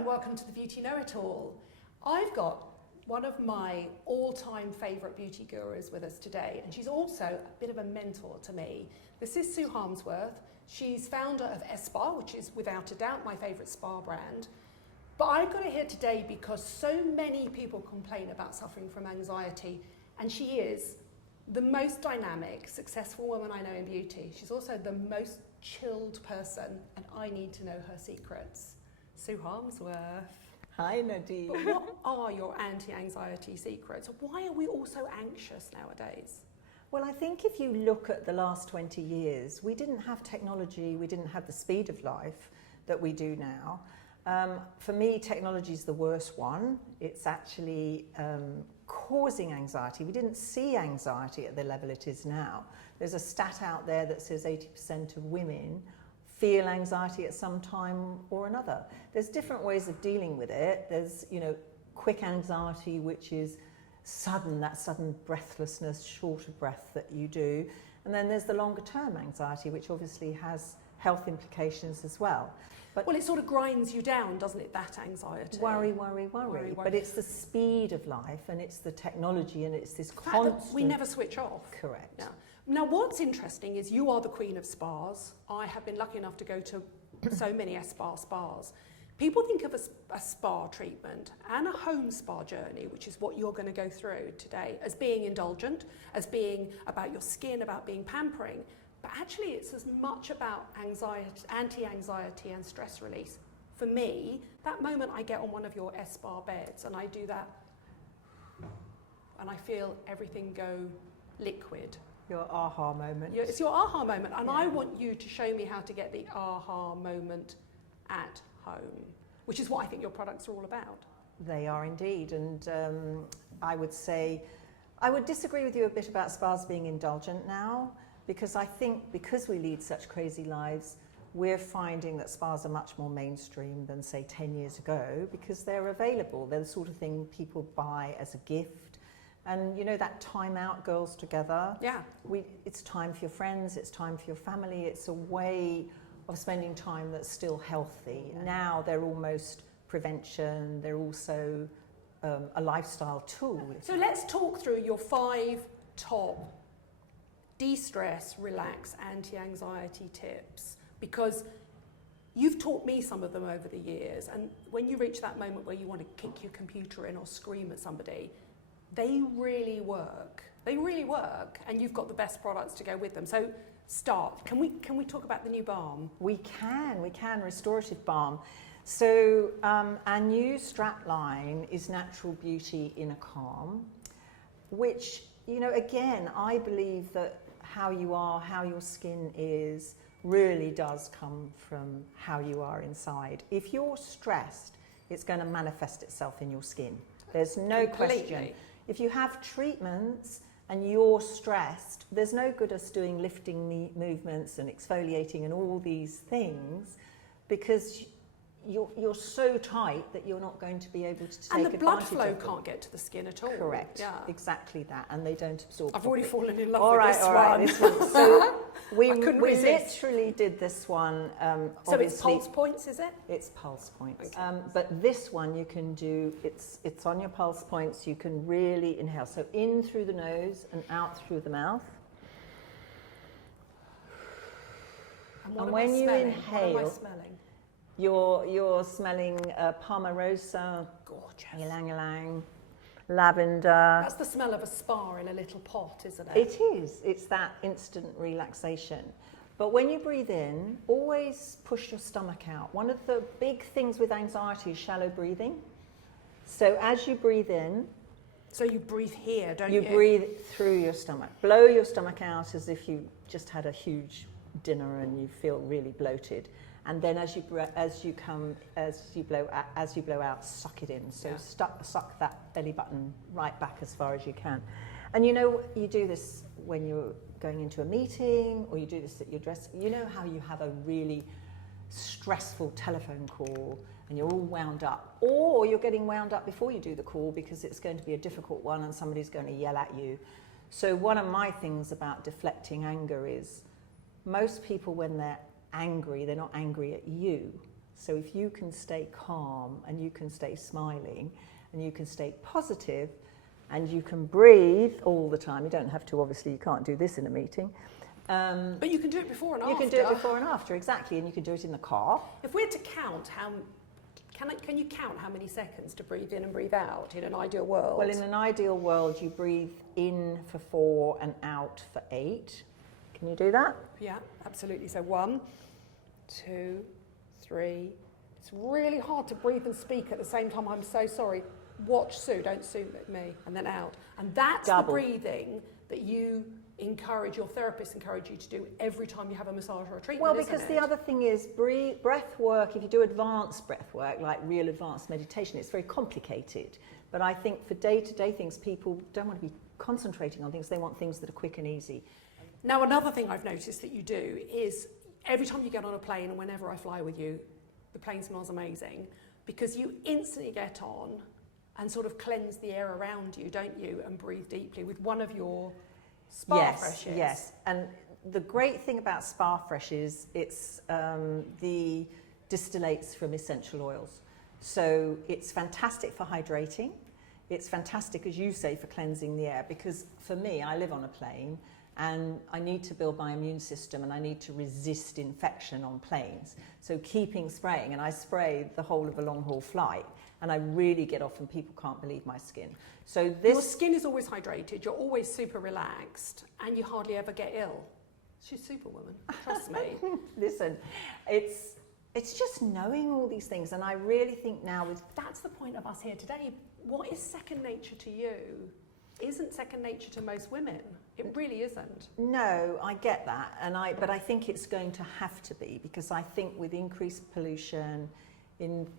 and welcome to the Beauty Know-It-All. I've got one of my all-time favourite beauty gurus with us today, and she's also a bit of a mentor to me. This is Sue Harmsworth. She's founder of ESPA, which is without a doubt my favourite spa brand. But I've got her here today because so many people complain about suffering from anxiety, and she is the most dynamic, successful woman I know in beauty. She's also the most chilled person, and I need to know her secrets. Sue Harmsworth. Hi, Nadine. But what are your anti-anxiety secrets? Why are we all so anxious nowadays? Well, I think if you look at the last 20 years, we didn't have technology, we didn't have the speed of life that we do now. For me, technology is the worst one. It's actually causing anxiety. We didn't see anxiety at the level it is now. There's a stat out there that says 80% of women feel anxiety at some time or another. There's different ways of dealing with it. There's, quick anxiety, which is that sudden breathlessness, short of breath that you do. And then there's the longer term anxiety, which obviously has health implications as well. But well, it sort of grinds you down, doesn't it, that anxiety? Worry. But it's the speed of life, and it's the technology, and it's this constant... We never switch off. Correct. Yeah. Now, what's interesting is you are the queen of spas. I have been lucky enough to go to so many spas. People think of a spa treatment and a home spa journey, which is what you're going to go through today, as being indulgent, as being about your skin, about being pampering. But actually, it's as much about anxiety, anti-anxiety and stress release. For me, that moment I get on one of your spa beds and I do that, and I feel everything go liquid. Your aha moment. It's your aha moment, and I want you to show me how to get the aha moment at home, which is what I think your products are all about. They are indeed, and I would disagree with you a bit about spas being indulgent now, because I think because we lead such crazy lives, we're finding that spas are much more mainstream than, say, 10 years ago, because they're available. They're the sort of thing people buy as a gift. And that time out, girls together. Yeah. It's time for your friends, it's time for your family, it's a way of spending time that's still healthy. Yeah. Now they're almost prevention, they're also a lifestyle tool. So let's talk through your 5 top de-stress, relax, anti-anxiety tips, because you've taught me some of them over the years, and when you reach that moment where you want to kick your computer in or scream at somebody, they really work. And you've got the best products to go with them. So start. Can we talk about the new balm? We can, restorative balm. So our new strap line is Natural Beauty in a Calm, which, again, I believe that how you are, how your skin is, really does come from how you are inside. If you're stressed, it's going to manifest itself in your skin. There's no question. If you have treatments and you're stressed, there's no good us doing lifting movements and exfoliating and all these things, because you're so tight that you're not going to be able to take advantage of them. And the blood flow can't get to the skin at all. Correct. Yeah. Exactly that. And they don't absorb. I've already fallen in love all with right, this all one. Right, this one. So we resist. literally did this one. So it's pulse points, is it? It's pulse points. Okay. But this one you can do, it's on your pulse points. You can really inhale. So in through the nose and out through the mouth. And when you inhale, what am I smelling? You're smelling Palmarosa, gorgeous, ylang-ylang, lavender. That's the smell of a spa in a little pot, isn't it? It is. It's that instant relaxation. But when you breathe in, always push your stomach out. One of the big things with anxiety is shallow breathing. So as you breathe in... So you breathe here, don't you? You breathe through your stomach. Blow your stomach out as if you just had a huge dinner and you feel really bloated. And then as you blow out, suck it in. So suck that belly button right back as far as you can. And you do this when you're going into a meeting, or you do this at your dress. You know how you have a really stressful telephone call and you're all wound up, or you're getting wound up before you do the call because it's going to be a difficult one and somebody's going to yell at you. So one of my things about deflecting anger is most people, when they're angry, they're not angry at you. So if you can stay calm and you can stay smiling and you can stay positive and you can breathe all the time, you don't have to, obviously, you can't do this in a meeting. But you can do it before and after. You can do it before and after, exactly, and you can do it in the car. If we're to count can you count how many seconds to breathe in and breathe out in an ideal world? Well, in an ideal world, you breathe in for 4 and out for 8. Can you do that? Yeah, absolutely. So 1, 2, 3. It's really hard to breathe and speak at the same time. I'm so sorry. Watch Sue, don't sue me. And then out. And that's Double. the breathing that you encourage, your therapists encourage you to do every time you have a massage or a treatment. Well, because the other thing is breath work, if you do advanced breath work, like real advanced meditation, it's very complicated. But I think for day-to-day things, people don't want to be concentrating on things. They want things that are quick and easy. Now, another thing I've noticed that you do is every time you get on a plane, and whenever I fly with you, the plane smells amazing, because you instantly get on and sort of cleanse the air around you, don't you, and breathe deeply with one of your Spa Freshes. Yes, and the great thing about Spa Fresh is it's the distillates from essential oils. So it's fantastic for hydrating. It's fantastic, as you say, for cleansing the air, because for me, I live on a plane and I need to build my immune system and I need to resist infection on planes. So keeping spraying, and I spray the whole of a long haul flight, and I really get off and people can't believe my skin. So this... Your skin is always hydrated, you're always super relaxed, and you hardly ever get ill. She's Superwoman, trust me. Listen, it's just knowing all these things, and I really think now with... That's the point of us here today. What is second nature to you isn't second nature to most women. It really isn't. No, I get that, but I think it's going to have to be, because I think with increased pollution,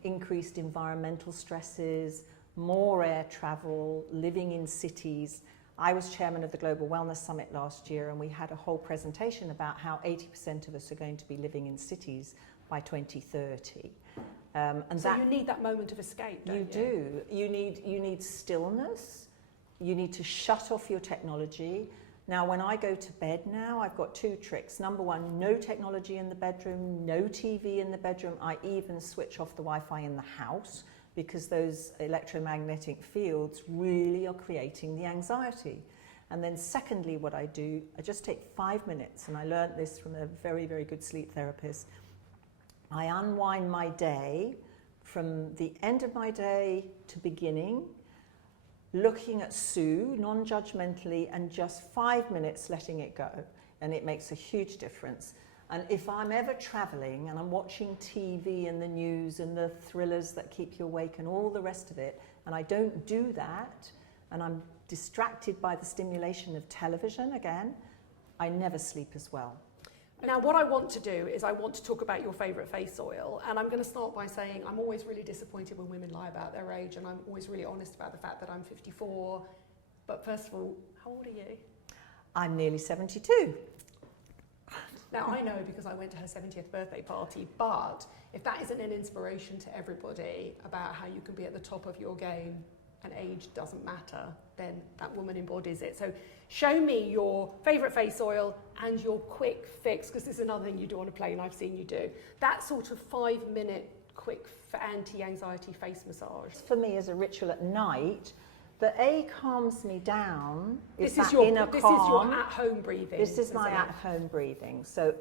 increased environmental stresses, more air travel, living in cities. I was chairman of the Global Wellness Summit last year, and we had a whole presentation about how 80% of us are going to be living in cities by 2030. And so you need that moment of escape, don't you? You do. You need stillness. You need to shut off your technology. Now, when I go to bed now, I've got 2 tricks. Number 1, no technology in the bedroom, no TV in the bedroom. I even switch off the Wi-Fi in the house, because those electromagnetic fields really are creating the anxiety. And then secondly, what I do, I just take 5 minutes, and I learned this from a very, very good sleep therapist. I unwind my day from the end of my day to beginning, looking at Sue non-judgmentally, and just 5 minutes letting it go, and it makes a huge difference. And if I'm ever traveling and I'm watching TV and the news and the thrillers that keep you awake and all the rest of it, and I don't do that, and I'm distracted by the stimulation of television again, I never sleep as well. Now, what I want to do is I want to talk about your favourite face oil, and I'm going to start by saying I'm always really disappointed when women lie about their age, and I'm always really honest about the fact that I'm 54. But first of all, how old are you? I'm nearly 72. Now, I know because I went to her 70th birthday party, but if that isn't an inspiration to everybody about how you can be at the top of your game and age doesn't matter, then that woman embodies it. So show me your favourite face oil and your quick fix, because this is another thing you do on a plane, I've seen you do. That sort of 5-minute quick anti-anxiety face massage. For me, as a ritual at night, that calms me down. This is your at-home breathing. This is my at-home breathing. So,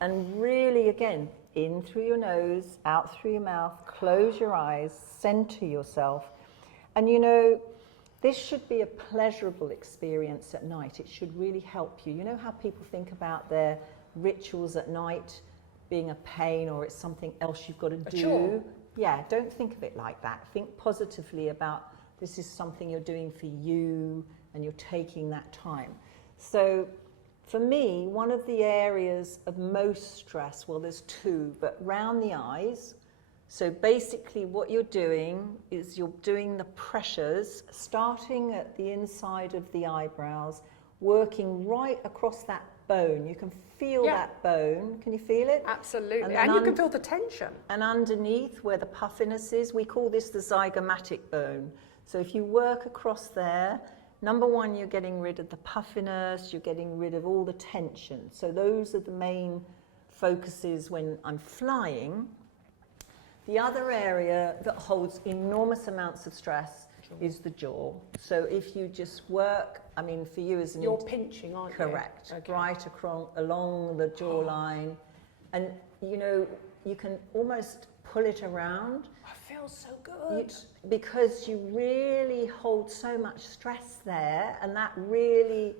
and really, again, in through your nose, out through your mouth, close your eyes, center yourself. And you know, this should be a pleasurable experience at night. It should really help you. You know how people think about their rituals at night being a pain, or it's something else you've got to do? Chore. Yeah, don't think of it like that. Think positively about this is something you're doing for you, and you're taking that time. So for me, one of the areas of most stress, well, there's 2, but round the eyes. So basically what you're doing is you're doing the pressures, starting at the inside of the eyebrows, working right across that bone. You can feel that bone. Can you feel it? Absolutely. And you can feel the tension. And underneath where the puffiness is, we call this the zygomatic bone. So if you work across there, number 1, you're getting rid of the puffiness, you're getting rid of all the tension. So those are the main focuses when I'm flying. The other area that holds enormous amounts of stress is the jaw. So if you just work, I mean, for you as an... You're pinching, aren't you? Correct. Okay. Right along the jawline. And, you know, you can almost pull it around. I feel so good. Because you really hold so much stress there, and that really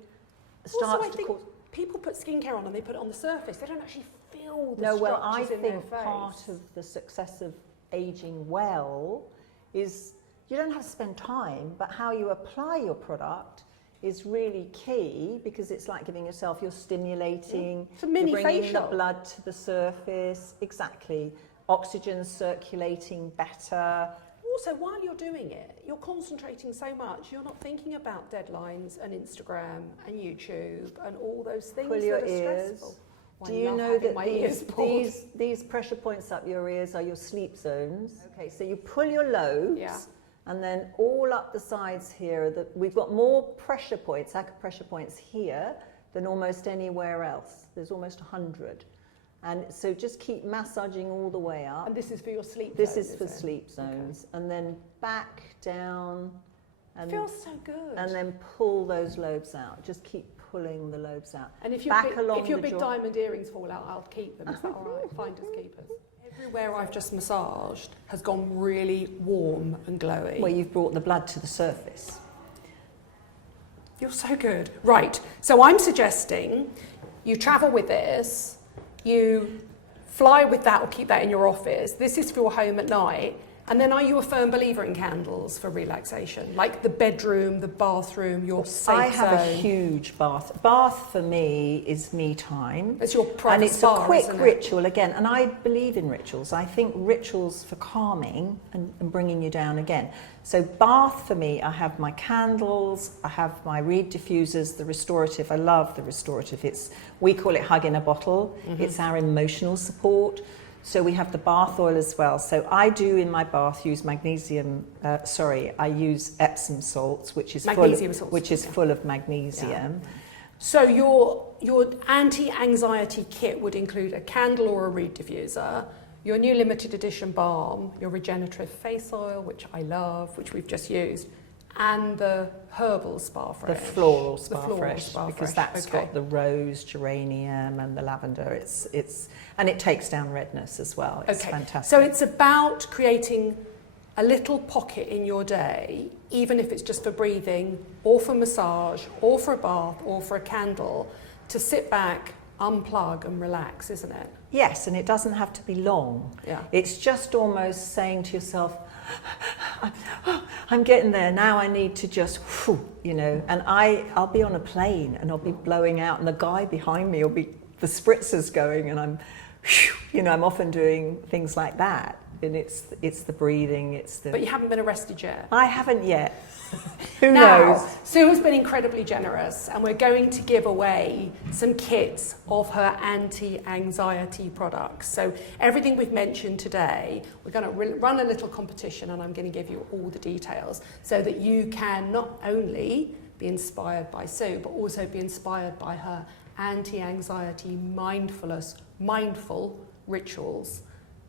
starts to cause... People put skincare on and they put it on the surface. They don't actually feel the No, well, structures in their face. I think part of the success of aging well is you don't have to spend time, but how you apply your product is really key, because it's like giving yourself, you're stimulating, It's a mini you're bringing facial. the blood to the surface, exactly. Oxygen circulating better. Also, while you're doing it, you're concentrating so much, you're not thinking about deadlines and Instagram and YouTube and all those things Pull your that are ears. stressful. Do I you love know having that my ears pulled. these pressure points up your ears are your sleep zones? Okay, so you pull your lobes, Yeah. and then all up the sides here, we've got more pressure points, acupressure points here, than almost anywhere else. There's almost 100. And so just keep massaging all the way up. And this is for your sleep This zones, is for it? sleep zones. And then back down. And, Feels so good. and then pull those lobes out. Just keep pulling the lobes out. And if your back big, along if your the big jaw. diamond earrings fall out, I'll keep them. Is that all right? Finders keepers. Everywhere I've just massaged has gone really warm and glowy. Well, you've brought the blood to the surface. You're so good. Right, so I'm suggesting you travel with this, you fly with that or keep that in your office. This is for your home at night. And then are you a firm believer in candles for relaxation? Like the bedroom, the bathroom, your safe I have zone? a huge bath. Bath for me is me time. It's your private And it's spa, a quick isn't it? ritual again. And I believe in rituals. I think rituals for calming and bringing you down again. So bath for me, I have my candles, I have my reed diffusers, the restorative. I love the restorative. We call it hug in a bottle. Mm-hmm. It's our emotional support. So we have the bath oil as well. So I do in my bath use I use Epsom salts, which is full of magnesium. Yeah. So your anti-anxiety kit would include a candle or a reed diffuser, your new limited edition balm, your regenerative face oil, which I love, which we've just used, and the herbal spa fresh. The floral spa fresh, spa because fresh. that's Okay. got the rose, geranium, and the lavender. And it takes down redness as well. It's fantastic. So it's about creating a little pocket in your day, even if it's just for breathing, or for massage, or for a bath, or for a candle, to sit back, unplug and relax, isn't it? Yes, and it doesn't have to be long. Yeah. It's just almost saying to yourself, I'm getting there, now I need to just, and I'll be on a plane and I'll be blowing out, and the guy behind me will be, the spritzers going, and I'm often doing things like that. And it's the breathing, But you haven't been arrested yet. I haven't yet. Who Now, knows? Sue has been incredibly generous, and we're going to give away some kits of her anti-anxiety products. So everything we've mentioned today, we're going to run a little competition, and I'm going to give you all the details so that you can not only be inspired by Sue, but also be inspired by her anti-anxiety mindful rituals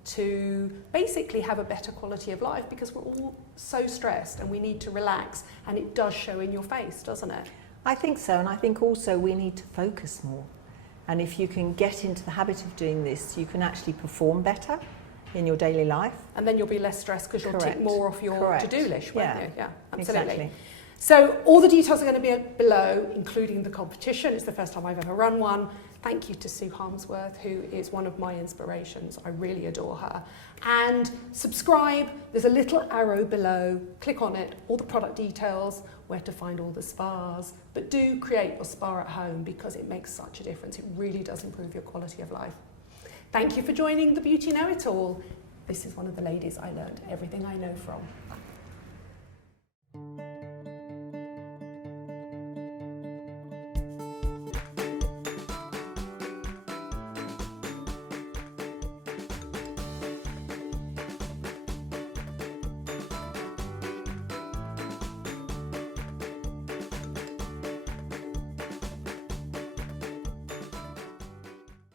to basically have a better quality of life, because we're all so stressed and we need to relax, and it does show in your face, doesn't it? I think so, and I think also we need to focus more. And if you can get into the habit of doing this, you can actually perform better in your daily life. And then you'll be less stressed because you'll tick more off your to-do list, won't you? Yeah, absolutely. Exactly. So all the details are going to be below, including the competition. It's the first time I've ever run one. Thank you to Sue Harmsworth, who is one of my inspirations. I really adore her. And subscribe. There's a little arrow below. Click on it. All the product details, where to find all the spas. But do create your spa at home, because it makes such a difference. It really does improve your quality of life. Thank you for joining the Beauty Know It All. This is one of the ladies I learned everything I know from.